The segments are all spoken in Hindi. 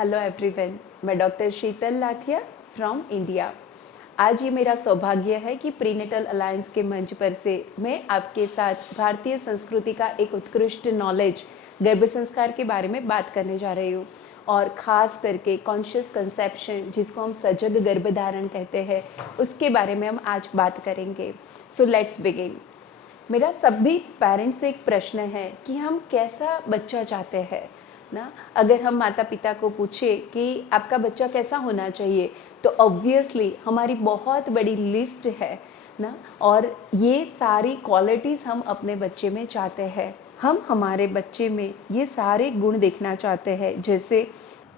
हेलो एवरीवन, मैं डॉक्टर शीतल लाठिया फ्रॉम इंडिया। आज ये मेरा सौभाग्य है कि प्रीनेटल अलायंस के मंच पर से मैं आपके साथ भारतीय संस्कृति का एक उत्कृष्ट नॉलेज गर्भ संस्कार के बारे में बात करने जा रही हूँ, और ख़ास करके कॉन्शियस कंसेप्शन, जिसको हम सजग गर्भधारण कहते हैं, उसके बारे में हम आज बात करेंगे। So let's begin. मेरा सभी पेरेंट्स से एक प्रश्न है कि हम कैसा बच्चा चाहते हैं ना। अगर हम माता पिता को पूछे कि आपका बच्चा कैसा होना चाहिए, तो ऑब्वियसली हमारी बहुत बड़ी लिस्ट है ना, और ये सारी क्वालिटीज़ हम अपने बच्चे में चाहते हैं। हम हमारे बच्चे में ये सारे गुण देखना चाहते हैं, जैसे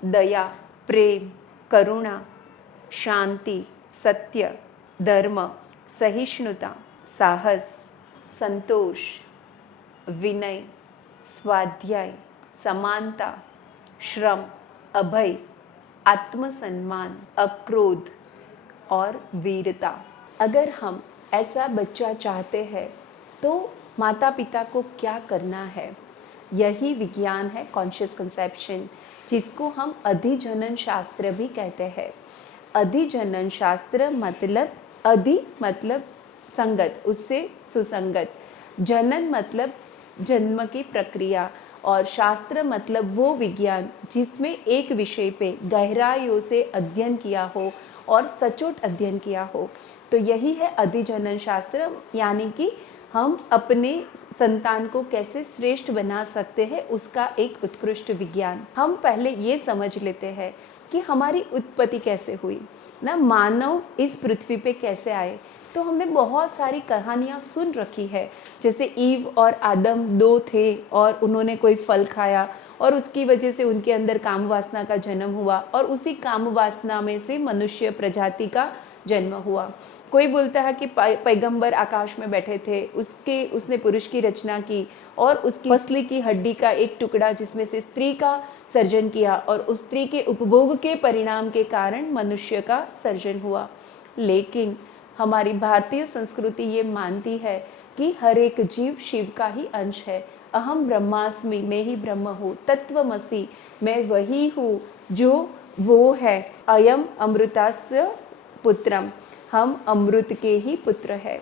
दया, प्रेम, करुणा, शांति, सत्य, धर्म, सहिष्णुता, साहस, संतोष, विनय, स्वाध्याय, समानता, श्रम, अभय, आत्मसम्मान, अक्रोध और वीरता। अगर हम ऐसा बच्चा चाहते हैं तो माता पिता को क्या करना है? यही विज्ञान है कॉन्शियस कंसेप्शन, जिसको हम अधिजनन शास्त्र भी कहते हैं। अधिजनन शास्त्र मतलब अधि मतलब संगत, उससे सुसंगत, जनन मतलब जन्म की प्रक्रिया, और शास्त्र मतलब वो विज्ञान जिसमें एक विषय पे गहराइयों से अध्ययन किया हो और सचोट अध्ययन किया हो। तो यही है अधिजनन शास्त्र, यानी कि हम अपने संतान को कैसे श्रेष्ठ बना सकते हैं, उसका एक उत्कृष्ट विज्ञान। हम पहले ये समझ लेते हैं कि हमारी उत्पत्ति कैसे हुई ना, मानव इस पृथ्वी पे कैसे आए। तो हमने बहुत सारी कहानियाँ सुन रखी है, जैसे ईव और आदम दो थे और उन्होंने कोई फल खाया और उसकी वजह से उनके अंदर काम वासना का जन्म हुआ, और उसी काम वासना में से मनुष्य प्रजाति का जन्म हुआ। कोई बोलता है कि पैगंबर आकाश में बैठे थे, उसने पुरुष की रचना की और उसकी मछली की हड्डी का एक टुकड़ा जिसमें से स्त्री का सर्जन किया, और उस स्त्री के उपभोग के परिणाम के कारण मनुष्य का सर्जन हुआ। लेकिन हमारी भारतीय संस्कृति ये मानती है कि हर एक जीव शिव का ही अंश है। अहम ब्रह्मास्मि, मैं ही ब्रह्म हूँ, तत्वमसि, मैं वही हूँ जो वो है, अयम अमृतस्य पुत्रम, हम अमृत के ही पुत्र है।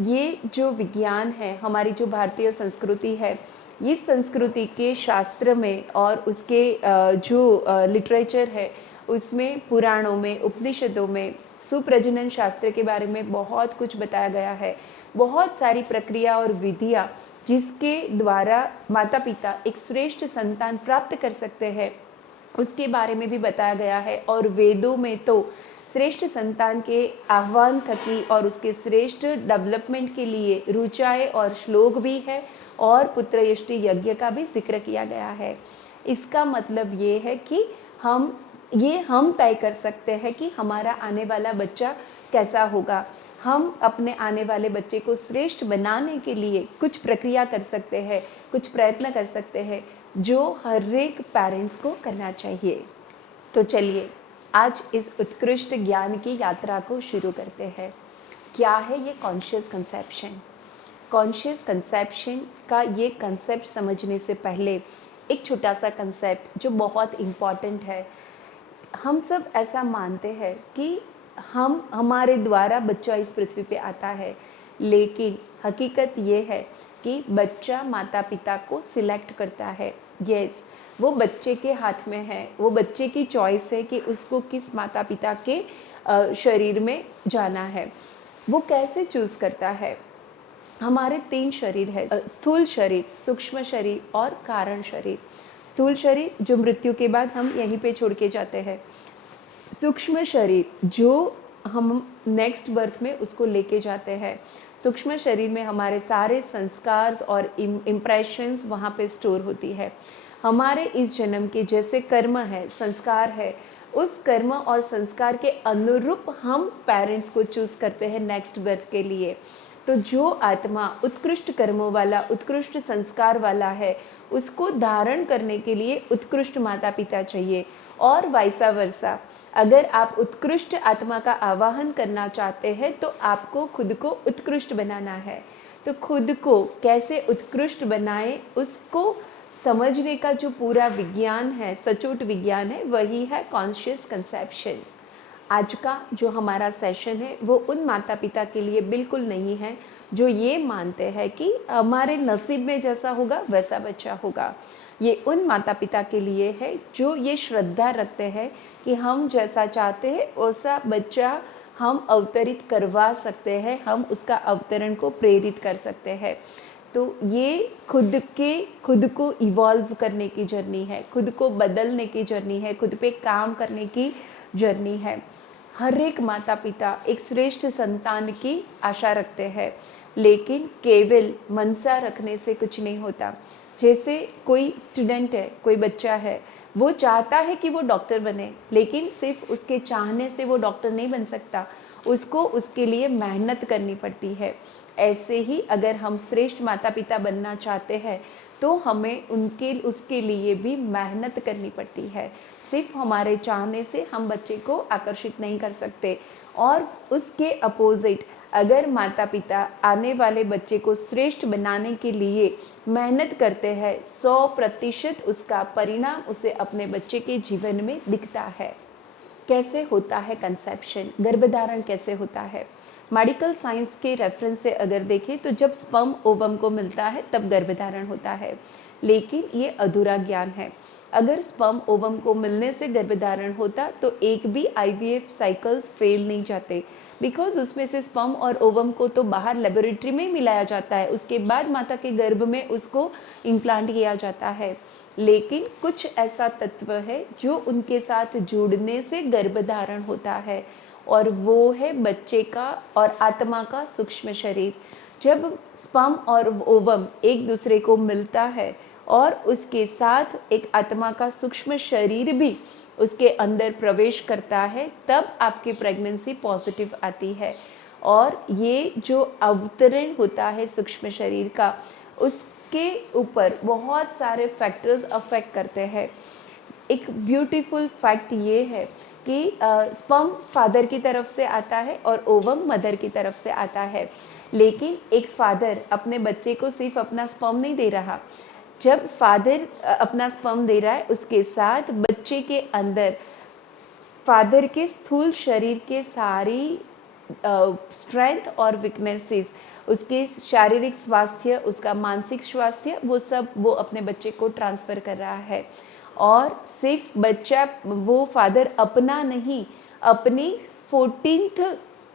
ये जो विज्ञान है, हमारी जो भारतीय संस्कृति है, ये संस्कृति के शास्त्र में और उसके जो लिटरेचर है, उसमें पुराणों में, उपनिषदों में सुप्रजनन शास्त्र के बारे में बहुत कुछ बताया गया है। बहुत सारी प्रक्रिया और विधियाँ जिसके द्वारा माता पिता एक श्रेष्ठ संतान प्राप्त कर सकते हैं, उसके बारे में भी बताया गया है। और वेदों में तो श्रेष्ठ संतान के आह्वान थकी और उसके श्रेष्ठ डेवलपमेंट के लिए ऋचाएँ और श्लोक भी है, और पुत्रयष्टि यज्ञ का भी जिक्र किया गया है। इसका मतलब ये है कि हम तय कर सकते हैं कि हमारा आने वाला बच्चा कैसा होगा। हम अपने आने वाले बच्चे को श्रेष्ठ बनाने के लिए कुछ प्रक्रिया कर सकते हैं, कुछ प्रयत्न कर सकते हैं, जो हर एक पेरेंट्स को करना चाहिए। तो चलिए आज इस उत्कृष्ट ज्ञान की यात्रा को शुरू करते हैं। क्या है ये कॉन्शियस कंसेप्शन? कॉन्शियस कंसेप्शन का ये कंसेप्ट समझने से पहले एक छोटा सा कंसेप्ट जो बहुत इम्पॉर्टेंट है। हम सब ऐसा मानते हैं कि हमारे द्वारा बच्चा इस पृथ्वी पे आता है, लेकिन हकीकत ये है कि बच्चा माता पिता को सिलेक्ट करता है। यस, वो बच्चे के हाथ में है, वो बच्चे की चॉइस है कि उसको किस माता पिता के शरीर में जाना है। वो कैसे चूज़ करता है? हमारे 3 शरीर है, स्थूल शरीर, सूक्ष्म शरीर और कारण शरीर। स्थूल शरीर जो मृत्यु के बाद हम यहीं पे छोड़ के जाते हैं। सूक्ष्म शरीर जो हम नेक्स्ट बर्थ में उसको लेके जाते हैं। सूक्ष्म शरीर में हमारे सारे संस्कार और इम्प्रेशंस वहाँ पे स्टोर होती है। हमारे इस जन्म के जैसे कर्म है, संस्कार है, उस कर्म और संस्कार के अनुरूप हम पेरेंट्स को चूज़ करते हैं नेक्स्ट बर्थ के लिए। तो जो आत्मा उत्कृष्ट कर्मों वाला, उत्कृष्ट संस्कार वाला है, उसको धारण करने के लिए उत्कृष्ट माता पिता चाहिए, और वाइसा वर्सा। अगर आप उत्कृष्ट आत्मा का आवाहन करना चाहते हैं तो आपको खुद को उत्कृष्ट बनाना है। तो खुद को कैसे उत्कृष्ट बनाएं, उसको समझने का जो पूरा विज्ञान है, सचोट विज्ञान है, वही है कॉन्शियस कंसेप्शन। आज का जो हमारा सेशन है वो उन माता पिता के लिए बिल्कुल नहीं है जो ये मानते हैं कि हमारे नसीब में जैसा होगा वैसा बच्चा होगा। ये उन माता पिता के लिए है जो ये श्रद्धा रखते हैं कि हम जैसा चाहते हैं वैसा बच्चा हम अवतरित करवा सकते हैं, हम उसका अवतरण को प्रेरित कर सकते हैं। तो ये खुद को इवॉल्व करने की जर्नी है, खुद को बदलने की जर्नी है, खुद पे काम करने की जर्नी है। हर एक माता पिता एक श्रेष्ठ संतान की आशा रखते हैं, लेकिन केवल मनसा रखने से कुछ नहीं होता। जैसे कोई स्टूडेंट है, कोई बच्चा है, वो चाहता है कि वो डॉक्टर बने, लेकिन सिर्फ उसके चाहने से वो डॉक्टर नहीं बन सकता, उसको उसके लिए मेहनत करनी पड़ती है। ऐसे ही अगर हम श्रेष्ठ माता पिता बनना चाहते हैं तो हमें उसके लिए भी मेहनत करनी पड़ती है। सिर्फ हमारे चाहने से हम बच्चे को आकर्षित नहीं कर सकते। और उसके अपोजिट अगर माता पिता आने वाले बच्चे को श्रेष्ठ बनाने के लिए मेहनत करते हैं, 100% उसका परिणाम उसे अपने बच्चे के जीवन में दिखता है। कैसे होता है कंसेप्शन, गर्भधारण कैसे होता है? मेडिकल साइंस के रेफरेंस से अगर देखें तो जब स्पर्म ओवम को मिलता है तब गर्भधारण होता है, लेकिन ये अधूरा ज्ञान है। अगर स्पर्म ओवम को मिलने से गर्भधारण होता तो एक भी आईवीएफ साइकिल्स फेल नहीं जाते, बिकॉज उसमें से स्पर्म और ओवम को तो बाहर लेबोरेटरी में मिलाया जाता है, उसके बाद माता के गर्भ में उसको इम्प्लांट किया जाता है। लेकिन कुछ ऐसा तत्व है जो उनके साथ जुड़ने से गर्भधारण होता है, और वो है बच्चे का और आत्मा का सूक्ष्म शरीर। जब स्पर्म और ओवम एक दूसरे को मिलता है और उसके साथ एक आत्मा का सूक्ष्म शरीर भी उसके अंदर प्रवेश करता है, तब आपकी प्रेगनेंसी पॉजिटिव आती है। और ये जो अवतरण होता है सूक्ष्म शरीर का, उसके ऊपर बहुत सारे फैक्टर्स अफेक्ट करते हैं। एक ब्यूटीफुल फैक्ट ये है कि स्पर्म फादर की तरफ से आता है और ओवम मदर की तरफ से आता है, लेकिन एक फादर अपने बच्चे को सिर्फ अपना स्पर्म नहीं दे रहा। जब फादर अपना स्पर्म दे रहा है, उसके साथ बच्चे के अंदर फादर के स्थूल शरीर के सारी स्ट्रेंथ और वीकनेसेस, उसके शारीरिक स्वास्थ्य, उसका मानसिक स्वास्थ्य, वो सब वो अपने बच्चे को ट्रांसफ़र कर रहा है। और सिर्फ बच्चा, वो फादर अपना नहीं, अपनी 14th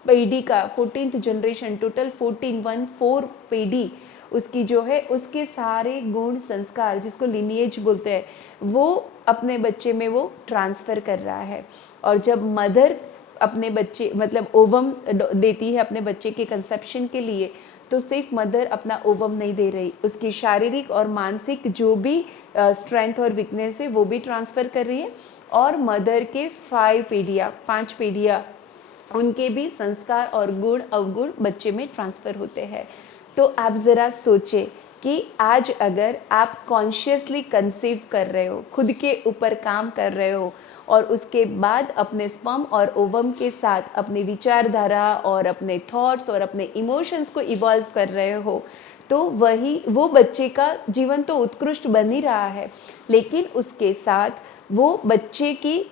पीढ़ी का, 14th जनरेशन, टोटल 14 पीढ़ी उसकी जो है, उसके सारे गुण संस्कार, जिसको लिनिएज बोलते हैं, वो अपने बच्चे में वो ट्रांसफ़र कर रहा है। और जब मदर अपने बच्चे मतलब ओवम देती है अपने बच्चे के कंसेप्शन के लिए, तो सिर्फ मदर अपना ओवम नहीं दे रही, उसकी शारीरिक और मानसिक जो भी स्ट्रेंथ और वीकनेस है वो भी ट्रांसफ़र कर रही है। और मदर के 5 पीढ़ियाँ उनके भी संस्कार और गुण अवगुण बच्चे में ट्रांसफ़र होते हैं। तो आप ज़रा सोचें कि आज अगर आप कॉन्शियसली कंसीव कर रहे हो, खुद के ऊपर काम कर रहे हो, और उसके बाद अपने स्पर्म और ओवम के साथ अपनी विचारधारा और अपने थॉट्स और अपने इमोशंस को इवॉल्व कर रहे हो, तो वो बच्चे का जीवन तो उत्कृष्ट बन ही रहा है। लेकिन उसके साथ वो बच्चे की,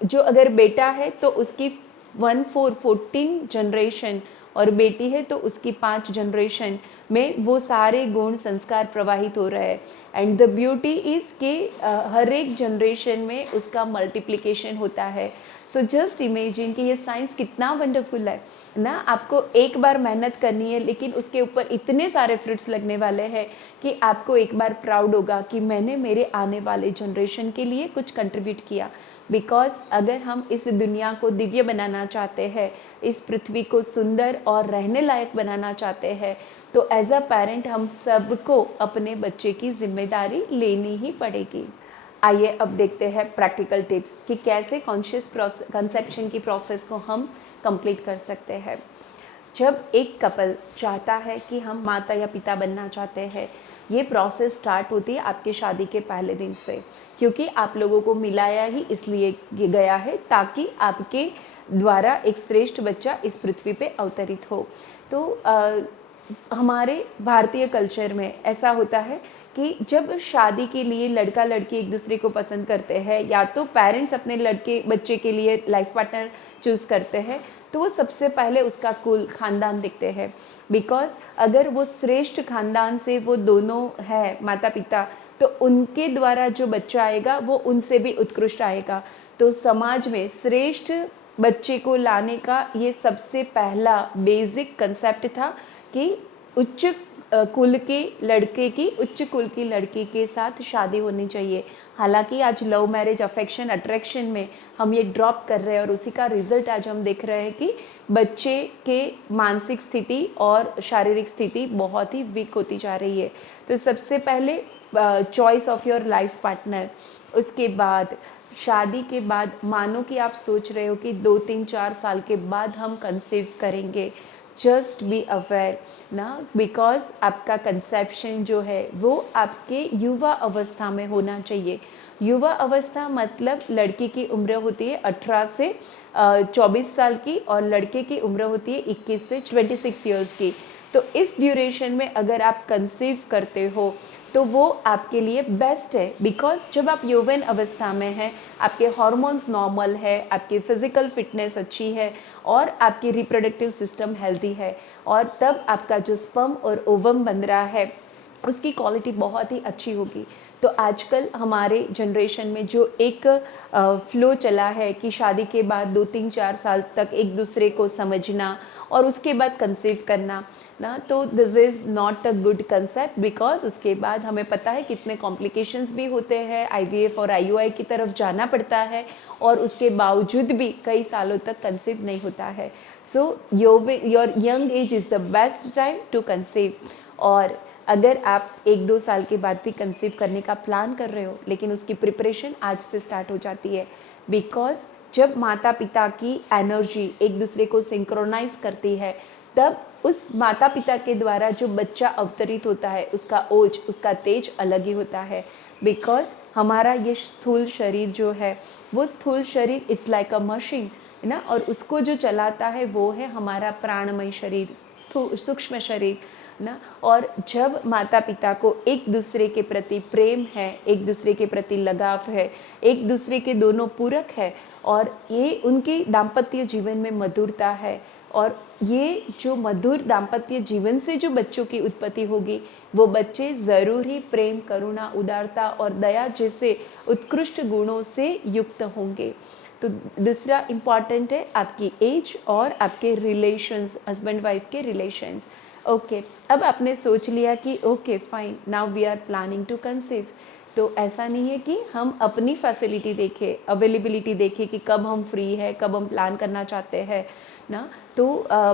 जो अगर बेटा है तो उसकी 14 जनरेशन, और बेटी है तो उसकी 5 जनरेशन में वो सारे गुण संस्कार प्रवाहित हो रहे हैं। एंड द ब्यूटी इज़ कि हर एक जनरेशन में उसका मल्टीप्लिकेशन होता है। सो जस्ट इमेजिन कि ये साइंस कितना वंडरफुल है ना। आपको एक बार मेहनत करनी है, लेकिन उसके ऊपर इतने सारे फ्रूट्स लगने वाले हैं कि आपको एक बार प्राउड होगा कि मैंने मेरे आने वाले जनरेशन के लिए कुछ कंट्रीब्यूट किया। बिकॉज अगर हम इस दुनिया को दिव्य बनाना चाहते हैं, इस पृथ्वी को सुंदर और रहने लायक बनाना चाहते हैं, तो एज अ पेरेंट हम सबको अपने बच्चे की जिम्मेदारी लेनी ही पड़ेगी। आइए अब देखते हैं प्रैक्टिकल टिप्स कि कैसे कॉन्शियस कंसेप्शन की प्रोसेस को हम कंप्लीट कर सकते हैं। जब एक कपल चाहता है कि हम माता या पिता बनना चाहते हैं, ये प्रोसेस स्टार्ट होती है आपके शादी के पहले दिन से, क्योंकि आप लोगों को मिलाया ही इसलिए गया है ताकि आपके द्वारा एक श्रेष्ठ बच्चा इस पृथ्वी पे अवतरित हो। तो हमारे भारतीय कल्चर में ऐसा होता है कि जब शादी के लिए लड़का लड़की एक दूसरे को पसंद करते हैं या तो पेरेंट्स अपने लड़के बच्चे के लिए लाइफ पार्टनर चूज़ करते हैं, तो वो सबसे पहले उसका कुल खानदान देखते हैं। बिकॉज अगर वो श्रेष्ठ खानदान से वो दोनों है माता पिता, तो उनके द्वारा जो बच्चा आएगा वो उनसे भी उत्कृष्ट आएगा। तो समाज में श्रेष्ठ बच्चे को लाने का ये सबसे पहला बेसिक कंसेप्ट था कि उच्च कुल के लड़के की उच्च कुल की लड़की के साथ शादी होनी चाहिए। हालांकि आज लव मैरिज अफेक्शन अट्रैक्शन में हम ये ड्रॉप कर रहे हैं और उसी का रिजल्ट आज हम देख रहे हैं कि बच्चे के मानसिक स्थिति और शारीरिक स्थिति बहुत ही वीक होती जा रही है। तो सबसे पहले choice of your life partner, उसके बाद शादी के बाद मानो कि आप सोच रहे हो कि 2-3-4 साल के बाद हम कंसीव करेंगे, जस्ट बी अवेयर ना, बिकॉज आपका कंसेप्शन जो है वो आपके युवा अवस्था में होना चाहिए। युवा अवस्था मतलब लड़की की उम्र होती है 18 से 24 साल की और लड़के की उम्र होती है 21 से 26 ईयर्स की। तो इस ड्यूरेशन में अगर आप कंसीव करते हो तो वो आपके लिए बेस्ट है। बिकॉज जब आप यौवन अवस्था में हैं, आपके हार्मोन्स नॉर्मल है, आपकी फिजिकल फिटनेस अच्छी है और आपकी रिप्रोडक्टिव सिस्टम हेल्दी है, और तब आपका जो स्पर्म और ओवम बन रहा है उसकी क्वालिटी बहुत ही अच्छी होगी। तो आजकल हमारे जनरेशन में जो एक फ्लो चला है कि शादी के बाद 2-3-4 साल तक एक दूसरे को समझना और उसके बाद कंसीव करना ना, तो this is not a good concept. Because उसके बाद हमें पता है कितने कॉम्प्लिकेशंस भी होते हैं, IVF और IUI की तरफ जाना पड़ता है और उसके बावजूद भी कई सालों तक कंसीव नहीं होता है। So your young age is the best time to conceive. और अगर आप 1-2 साल के बाद भी कंसीव करने का प्लान कर रहे हो, लेकिन उसकी प्रिपरेशन आज से स्टार्ट हो जाती है। बिकॉज जब माता पिता की एनर्जी एक दूसरे को सिंक्रोनाइज करती है, तब उस माता पिता के द्वारा जो बच्चा अवतरित होता है उसका ओज, उसका तेज अलग ही होता है। बिकॉज हमारा ये स्थूल शरीर जो है वो स्थूल शरीर इट्स लाइक अ मशीन है ना, और उसको जो चलाता है वो है हमारा प्राणमय शरीर, सूक्ष्म शरीर ना। और जब माता पिता को एक दूसरे के प्रति प्रेम है, एक दूसरे के प्रति लगाव है, एक दूसरे के दोनों पूरक है और ये उनके दाम्पत्य जीवन में मधुरता है, और ये जो मधुर दाम्पत्य जीवन से जो बच्चों की उत्पत्ति होगी वो बच्चे ज़रूर ही प्रेम, करुणा, उदारता और दया जैसे उत्कृष्ट गुणों से युक्त होंगे। तो दूसरा इम्पॉर्टेंट है आपकी एज और आपके रिलेशंस, हस्बैंड वाइफ के रिलेशंस। ओके, अब आपने सोच लिया कि okay fine, now we are planning to conceive. तो ऐसा नहीं है कि हम अपनी फैसिलिटी देखें, अवेलेबिलिटी देखें कि कब हम फ्री है, कब हम प्लान करना चाहते हैं ना। तो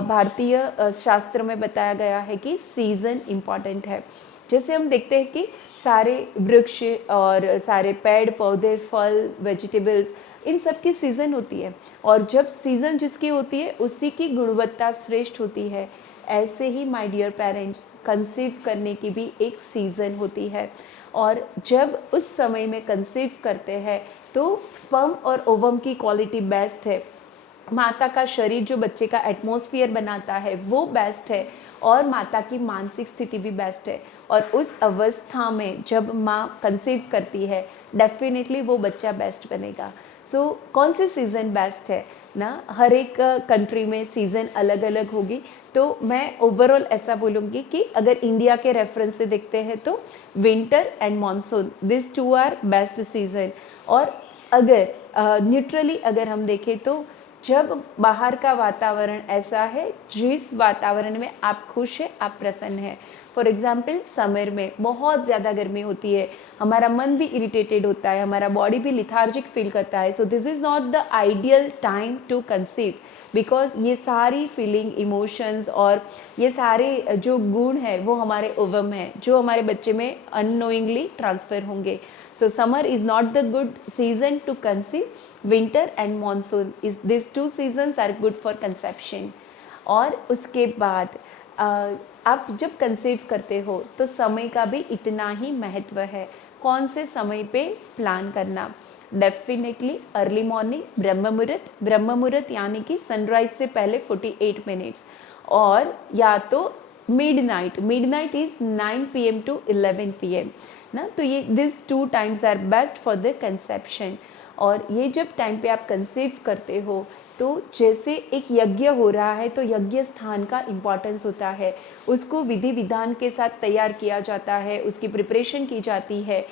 भारतीय शास्त्र में बताया गया है कि सीज़न इम्पॉर्टेंट है। जैसे हम देखते हैं कि सारे वृक्ष और सारे पेड़ पौधे, फल, वेजिटेबल्स, इन सब की सीज़न होती है, और जब सीज़न जिसकी होती है उसी की गुणवत्ता श्रेष्ठ होती है। ऐसे ही माय डियर पेरेंट्स, कंसीव करने की भी एक सीज़न होती है, और जब उस समय में कंसीव करते हैं तो स्पर्म और ओवम की क्वालिटी बेस्ट है। माता का शरीर जो बच्चे का एटमॉस्फेयर बनाता है वो बेस्ट है, और माता की मानसिक स्थिति भी बेस्ट है। और उस अवस्था में जब माँ कंसीव करती है डेफिनेटली वो बच्चा बेस्ट बनेगा। सो कौन सी सीज़न बेस्ट है ना, हर एक कंट्री में सीज़न अलग अलग होगी। तो मैं ओवरऑल ऐसा बोलूँगी कि अगर इंडिया के रेफरेंस से देखते हैं तो winter and monsoon, this 2 are best season. और अगर न्यूट्रली अगर हम देखें तो जब बाहर का वातावरण ऐसा है जिस वातावरण में आप खुश हैं, आप प्रसन्न हैं। फॉर एग्जाम्पल समर में बहुत ज़्यादा गर्मी होती है, हमारा मन भी इरिटेटेड होता है, हमारा बॉडी भी लिथार्जिक फील करता है। So this is not the ideal time to conceive, because ये सारी फीलिंग, इमोशंस और ये सारे जो गुण हैं वो हमारे ओवम हैं जो हमारे बच्चे में अननोइंगली ट्रांसफ़र होंगे। So summer is not the good season to conceive, winter and monsoon is this 2 seasons are good for conception. और उसके बाद आप जब कंसीव करते हो तो समय का भी इतना ही महत्व है। कौन से समय पे प्लान करना, डेफिनेटली अर्ली मॉर्निंग, ब्रह्म मुहूर्त यानी कि सनराइज से पहले 48 मिनट्स, और या तो midnight is 9 PM to 11 PM ना, तो ये this 2 times are best for the conception. और ये जब टाइम पे आप कंसीव करते हो तो जैसे एक यज्ञ हो रहा है, तो यज्ञ स्थान का इम्पॉर्टेंस होता है, उसको विधि विधान के साथ तैयार किया जाता है, उसकी प्रिपरेशन की जाती है।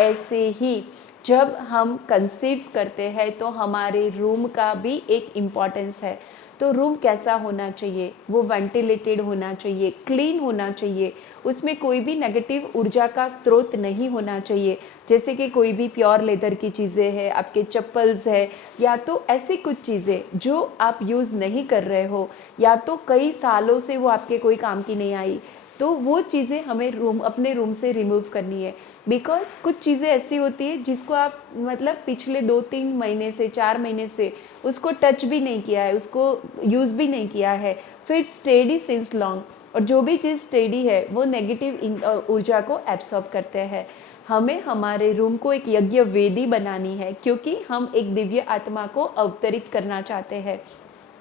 ऐसे ही जब हम कंसीव करते हैं तो हमारे रूम का भी एक इम्पॉर्टेंस है। तो रूम कैसा होना चाहिए, वो वेंटिलेटेड होना चाहिए, क्लीन होना चाहिए, उसमें कोई भी नेगेटिव ऊर्जा का स्रोत नहीं होना चाहिए, जैसे कि कोई भी प्योर लेदर की चीज़ें हैं, आपके चप्पल्स है, या तो ऐसी कुछ चीज़ें जो आप यूज़ नहीं कर रहे हो, या तो कई सालों से वो आपके कोई काम की नहीं आई, तो वो चीज़ें हमें अपने रूम से रिमूव करनी है। बिकॉज कुछ चीज़ें ऐसी होती है जिसको आप मतलब पिछले 2-3 महीने से 4 महीने से उसको टच भी नहीं किया है, उसको यूज़ भी नहीं किया है, so it's steady since long. और जो भी चीज़ स्टेडी है वो नेगेटिव ऊर्जा को एब्सॉर्ब करते हैं। हमें हमारे रूम को एक यज्ञ वेदी बनानी है, क्योंकि हम एक दिव्य आत्मा को अवतरित करना चाहते हैं।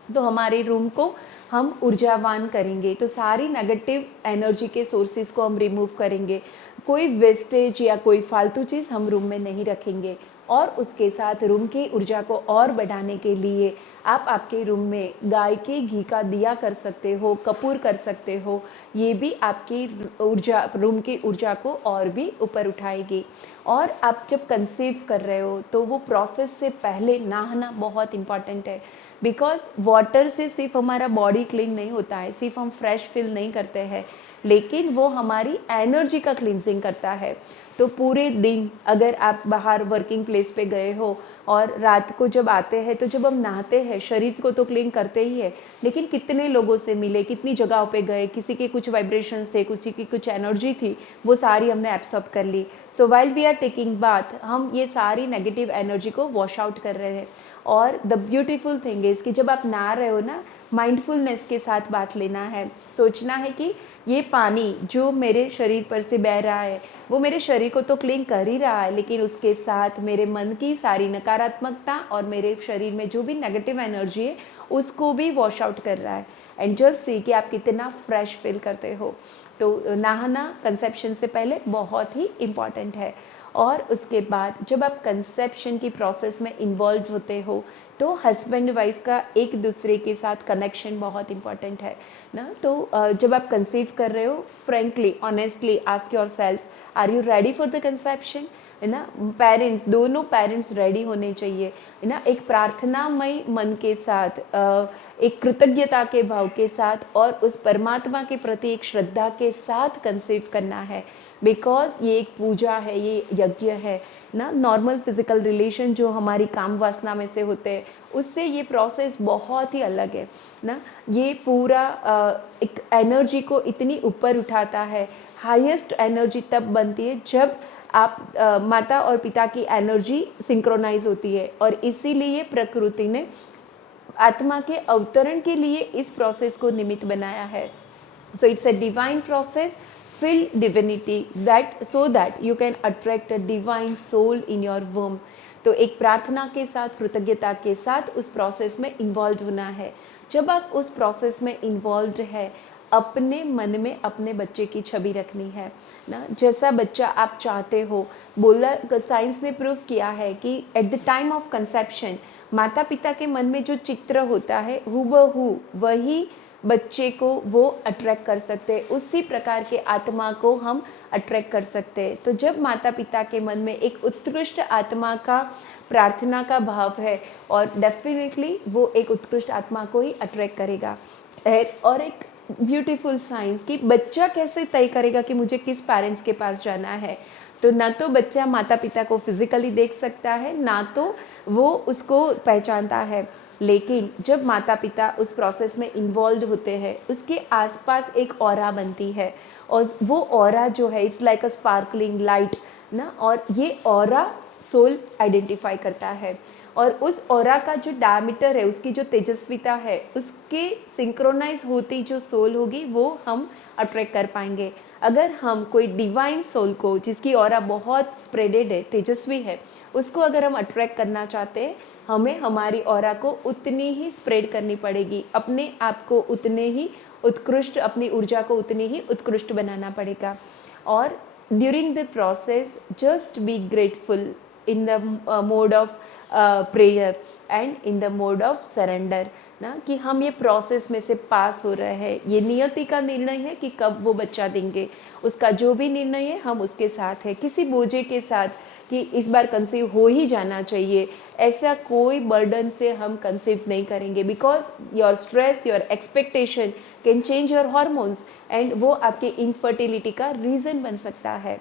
तो हमारे रूम को हम ऊर्जावान करेंगे, तो सारी नेगेटिव एनर्जी के सोर्सेज को हम रिमूव करेंगे, कोई वेस्टेज या कोई फालतू चीज़ हम रूम में नहीं रखेंगे। और उसके साथ रूम की ऊर्जा को और बढ़ाने के लिए आप आपके रूम में गाय के घी का दिया कर सकते हो, कपूर कर सकते हो, ये भी आपकी ऊर्जा, रूम की ऊर्जा को और भी ऊपर उठाएगी। और आप जब कंसीव कर रहे हो तो वो प्रोसेस से पहले नहाना बहुत इम्पॉर्टेंट है, बिकॉज वाटर से सिर्फ हमारा बॉडी क्लीन नहीं होता है, सिर्फ हम फ्रेश फील नहीं करते हैं, लेकिन वो हमारी एनर्जी का क्लींजिंग करता है। तो पूरे दिन अगर आप बाहर वर्किंग प्लेस पे गए हो और रात को जब आते हैं, तो जब हम नहाते हैं शरीर को तो क्लीन करते ही है, लेकिन कितने लोगों से मिले, कितनी जगहों पे गए, किसी के कुछ वाइब्रेशंस थे, किसी की कुछ एनर्जी थी, वो सारी हमने एब्सॉर्ब कर ली। So while we are taking bath, हम ये सारी नेगेटिव एनर्जी को वॉश आउट कर रहे हैं। और द ब्यूटीफुल थिंग इज़ कि जब आप नहा रहे हो ना, माइंडफुलनेस के साथ बात लेना है, सोचना है कि ये पानी जो मेरे शरीर पर से बह रहा है वो मेरे शरीर को तो क्लीन कर ही रहा है, लेकिन उसके साथ मेरे मन की सारी नकारात्मकता और मेरे शरीर में जो भी नेगेटिव एनर्जी है उसको भी वॉश आउट कर रहा है। एंड जस्ट सी कि आप कितना फ्रेश फील करते हो। तो नहाना कंसेप्शन से पहले बहुत ही इम्पॉर्टेंट है। और उसके बाद जब आप कंसेप्शन की प्रोसेस में इन्वॉल्व होते हो तो हस्बैंड वाइफ का एक दूसरे के साथ कनेक्शन बहुत इंपॉर्टेंट है ना। तो जब आप कंसीव कर रहे हो, frankly honestly ask yourself, are you ready for the conception, है ना। पेरेंट्स, दोनों पेरेंट्स रेडी होने चाहिए, है ना। एक प्रार्थनामय मन के साथ, एक कृतज्ञता के भाव के साथ और उस परमात्मा के प्रति एक श्रद्धा के साथ कंसीव करना है, बिकॉज ये एक पूजा है, ये यज्ञ है ना। नॉर्मल फिजिकल रिलेशन जो हमारी काम वासना में से होते हैं, उससे ये प्रोसेस बहुत ही अलग है ना। ये पूरा एक एनर्जी को इतनी ऊपर उठाता है। हाईएस्ट एनर्जी तब बनती है जब आप माता और पिता की एनर्जी सिंक्रोनाइज होती है, और इसीलिए प्रकृति ने आत्मा के अवतरण के लिए इस प्रोसेस को निमित्त बनाया है। So it's a divine process, fill divinity so that you can attract a divine soul in your womb। तो एक प्रार्थना के साथ, कृतज्ञता के साथ उस प्रोसेस में इन्वॉल्व होना है। जब आप उस प्रोसेस में इन्वॉल्व है, अपने मन में अपने बच्चे की छवि रखनी है ना, जैसा बच्चा आप चाहते हो। बोला, साइंस ने प्रूव किया है कि at the time of conception माता पिता के मन में जो चित्र होता है हूबहू वही बच्चे को वो अट्रैक्ट कर सकते हैं, उसी प्रकार के आत्मा को हम अट्रैक्ट कर सकते हैं। तो जब माता पिता के मन में एक उत्कृष्ट आत्मा का प्रार्थना का भाव है, और डेफिनेटली वो एक उत्कृष्ट आत्मा को ही अट्रैक्ट करेगा। और एक ब्यूटीफुल साइंस कि बच्चा कैसे तय करेगा कि मुझे किस पेरेंट्स के पास जाना है। तो ना तो बच्चा माता पिता को फिजिकली देख सकता है, ना तो वो उसको पहचानता है, लेकिन जब माता पिता उस प्रोसेस में इन्वॉल्व होते हैं, उसके आसपास एक ऑरा बनती है, और वो ऑरा जो है it's like a sparkling light ना, और ये ऑरा सोल आइडेंटिफाई करता है। और उस ऑरा का जो डायमीटर है, उसकी जो तेजस्विता है, उसके सिंक्रोनाइज होती जो सोल होगी वो हम अट्रैक्ट कर पाएंगे। अगर हम कोई डिवाइन सोल को, जिसकी ऑरा बहुत स्प्रेडेड है, तेजस्वी है, उसको अगर हम अट्रैक्ट करना चाहते हैं, हमें हमारी ऑरा को उतनी ही स्प्रेड करनी पड़ेगी, अपने आप को उतने ही उत्कृष्ट, अपनी ऊर्जा को उतनी ही उत्कृष्ट बनाना पड़ेगा। और during the process just be grateful in the mode of prayer and in the mode of surrender ना, कि हम ये प्रोसेस में से पास हो रहे हैं। ये नियति का निर्णय है कि कब वो बच्चा देंगे, उसका जो भी निर्णय है हम उसके साथ है, किसी बोझे के साथ कि इस बार कंसीव हो ही जाना चाहिए, ऐसा कोई बर्डन से हम कंसीव नहीं करेंगे। Because your stress, your expectation can change your hormones and वो आपके इनफर्टिलिटी का रीज़न बन सकता है।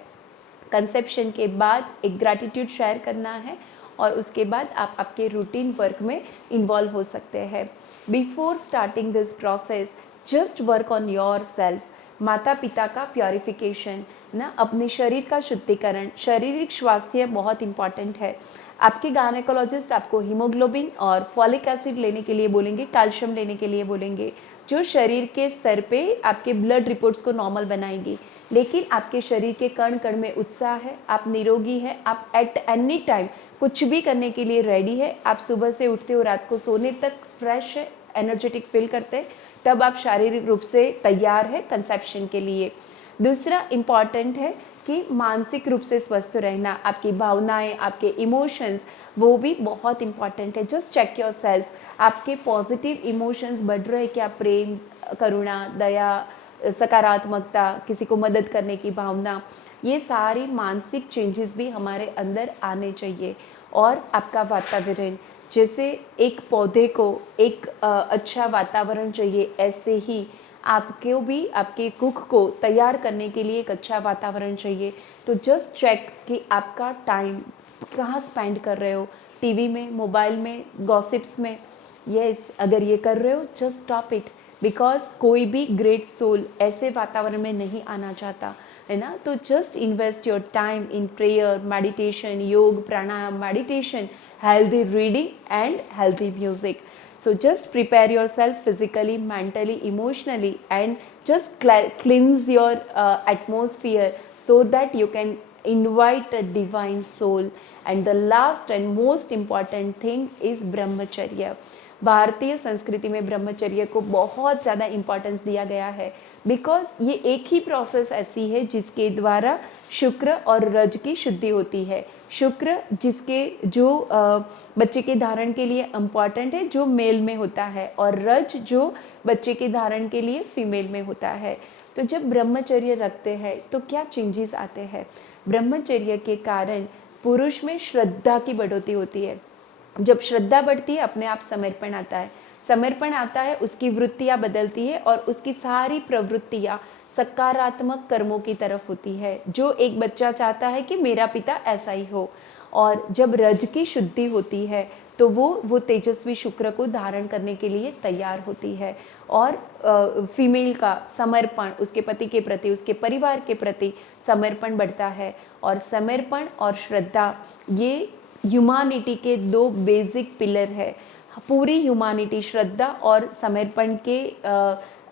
कंसेप्शन के बाद एक ग्रैटिट्यूड शेयर करना है और उसके बाद आप आपके रूटीन वर्क में इन्वॉल्व हो सकते हैं। Before starting this process just work on your self. माता पिता का प्योरिफिकेशन ना, अपने शरीर का शुद्धिकरण, शारीरिक स्वास्थ्य बहुत इंपॉर्टेंट है। आपके गायनेकोलॉजिस्ट आपको हीमोग्लोबिन और फॉलिक एसिड लेने के लिए बोलेंगे, कैल्शियम लेने के लिए बोलेंगे, जो शरीर के स्तर पे आपके ब्लड रिपोर्ट्स को नॉर्मल बनाएंगी। लेकिन आपके शरीर के कण कण में उत्साह है, आप निरोगी है, आप एट एनी टाइम कुछ भी करने के लिए रेडी है, आप सुबह से उठते हो रात को सोने तक फ्रेश है, एनर्जेटिक फील करते हैं, तब आप शारीरिक रूप से तैयार है कंसेप्शन के लिए। दूसरा इम्पॉर्टेंट है कि मानसिक रूप से स्वस्थ रहना, आपकी भावनाएं, आपके इमोशंस, वो भी बहुत इंपॉर्टेंट है। जस्ट चेक योर सेल्फ, आपके पॉजिटिव इमोशंस बढ़ रहे हैं क्या? प्रेम, करुणा, दया, सकारात्मकता, किसी को मदद करने की भावना, ये सारी मानसिक चेंजेस भी हमारे अंदर आने चाहिए। और आपका वातावरण, जैसे एक पौधे को एक अच्छा वातावरण चाहिए, ऐसे ही आपको भी आपके कुक को तैयार करने के लिए एक अच्छा वातावरण चाहिए। तो जस्ट चेक कि आपका टाइम कहाँ स्पेंड कर रहे हो, टीवी में, मोबाइल में, गॉसिप्स में। यस, अगर ये कर रहे हो जस्ट स्टॉप इट, बिकॉज कोई भी ग्रेट सोल ऐसे वातावरण में नहीं आना चाहता है ना। तो just invest your time in prayer, meditation, योग, प्राणायाम, meditation, healthy reading and healthy music. So just prepare yourself physically, mentally, emotionally, and just cleanse your atmosphere so that you can invite a divine soul. And the last and most important thing is brahmacharya. भारतीय संस्कृति में ब्रह्मचर्य को बहुत ज़्यादा इम्पोर्टेंस दिया गया है, बिकॉज ये एक ही प्रोसेस ऐसी है जिसके द्वारा शुक्र और रज की शुद्धि होती है। शुक्र जिसके जो बच्चे के धारण के लिए इम्पॉर्टेंट है, जो मेल में होता है, और रज जो बच्चे के धारण के लिए फीमेल में होता है। तो जब ब्रह्मचर्य रखते हैं तो क्या चेंजेस आते हैं? ब्रह्मचर्य के कारण पुरुष में श्रद्धा की बढ़ोतरी होती है। जब श्रद्धा बढ़ती है, अपने आप समर्पण आता है। समर्पण आता है, उसकी वृत्तियाँ बदलती है और उसकी सारी प्रवृत्तियाँ सकारात्मक कर्मों की तरफ होती है, जो एक बच्चा चाहता है कि मेरा पिता ऐसा ही हो। और जब रज की शुद्धि होती है तो वो तेजस्वी शुक्र को धारण करने के लिए तैयार होती है। और फीमेल का समर्पण, उसके पति के प्रति, उसके परिवार के प्रति समर्पण बढ़ता है। और समर्पण और श्रद्धा ये ह्यूमैनिटी के दो बेसिक पिलर है। पूरी ह्यूमैनिटी श्रद्धा और समर्पण के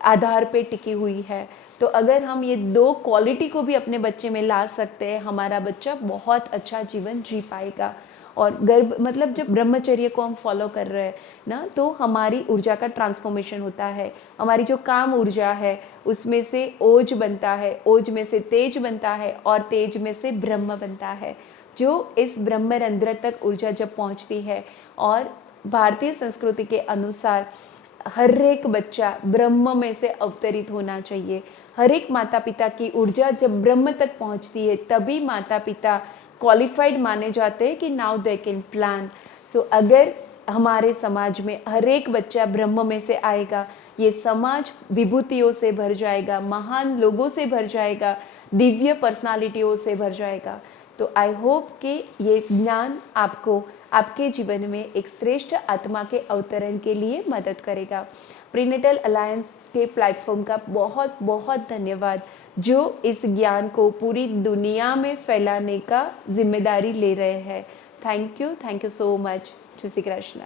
आधार पे टिकी हुई है। तो अगर हम ये दो क्वालिटी को भी अपने बच्चे में ला सकते हैं, हमारा बच्चा बहुत अच्छा जीवन जी पाएगा। और गर्भ मतलब जब ब्रह्मचर्य को हम फॉलो कर रहे हैं ना, तो हमारी ऊर्जा का ट्रांसफॉर्मेशन होता है। हमारी जो काम ऊर्जा है उसमें से ओज बनता है, ओज में से तेज बनता है, और तेज में से ब्रह्म बनता है। जो इस ब्रह्मरंध्र तक ऊर्जा जब पहुंचती है, और भारतीय संस्कृति के अनुसार हर एक बच्चा ब्रह्म में से अवतरित होना चाहिए। हर एक माता पिता की ऊर्जा जब ब्रह्म तक पहुंचती है, तभी माता पिता क्वालिफाइड माने जाते हैं कि नाउ दे कैन प्लान। सो अगर हमारे समाज में हर एक बच्चा ब्रह्म में से आएगा, ये समाज विभूतियों से भर जाएगा, महान लोगों से भर जाएगा, दिव्य पर्सनालिटियों से भर जाएगा। तो आई होप कि ये ज्ञान आपको आपके जीवन में एक श्रेष्ठ आत्मा के अवतरण के लिए मदद करेगा। प्रीनेटल अलायंस के प्लेटफॉर्म का बहुत बहुत धन्यवाद, जो इस ज्ञान को पूरी दुनिया में फैलाने का जिम्मेदारी ले रहे हैं। Thank you so much. जय श्री कृष्ण।